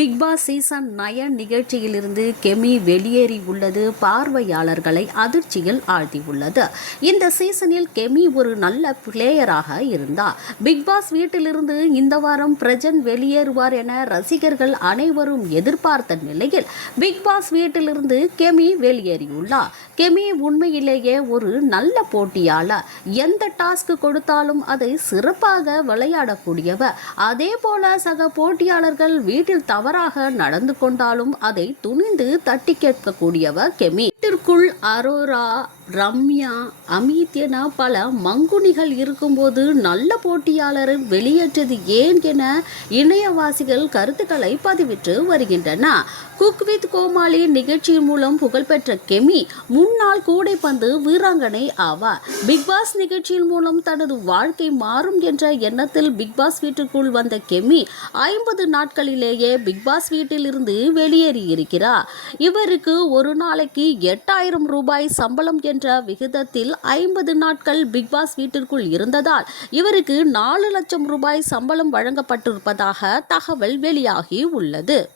Big Boss season nine நிகழ்ச்சியிலிருந்து கெமி வெளியேறி உள்ளது. பார்வையாளர்களை அதிர்ச்சியில் ஆழ்த்தியுள்ளது. இந்த சீசனில் கெமி ஒரு நல்ல பிளேயராக இருந்தார். பிக் பாஸ் வீட்டிலிருந்து இந்த வாரம் பிரஜன் வெளியேறுவார் என ரசிகர்கள் அனைவரும் எதிர்பார்த்த நிலையில் பிக் பாஸ் வீட்டிலிருந்து கெமி வெளியேறியுள்ளார். கெமி உண்மையிலேயே ஒரு நல்ல போட்டியாளர். எந்த டாஸ்க் கொடுத்தாலும் அதை சிறப்பாக விளையாடக்கூடியவர். அதே போல சக போட்டியாளர்கள் வீட்டில் தவறாக நடந்து கொண்டாலும் அதை துணிந்து தட்டி கேட்கக்கூடியவர் கெமி. வீட்டிற்குள் அரோரா ரம்யா அமித் என பல மங்குனிகள் இருக்கும்போது நல்ல போட்டியாளரை வெளியேற்றது ஏன் என இணையவாசிகள் கருத்துக்களை பதிவிட்டு வருகின்றன. குக் வித் கோமாளி நிகழ்ச்சியின் மூலம் புகழ்பெற்ற கெமி முன்னாள் கூடைப்பந்து வீராங்கனை ஆவார். பிக்பாஸ் நிகழ்ச்சியின் மூலம் தனது வாழ்க்கை மாறும் என்ற எண்ணத்தில் பிக்பாஸ் வீட்டுக்குள் வந்த கெமி ஐம்பது நாட்களிலேயே பிக்பாஸ் பாஸ் வெளியேறி வெளியேறியிருக்கிறார். இவருக்கு ஒரு நாளைக்கு எட்டாயிரம் ரூபாய் சம்பளம் என்ற விகிதத்தில் ஐம்பது நாட்கள் பிக் பாஸ் வீட்டிற்குள் இருந்ததால் இவருக்கு நாலு லட்சம் ரூபாய் சம்பளம் வழங்கப்பட்டிருப்பதாக தகவல் வெளியாகி உள்ளது.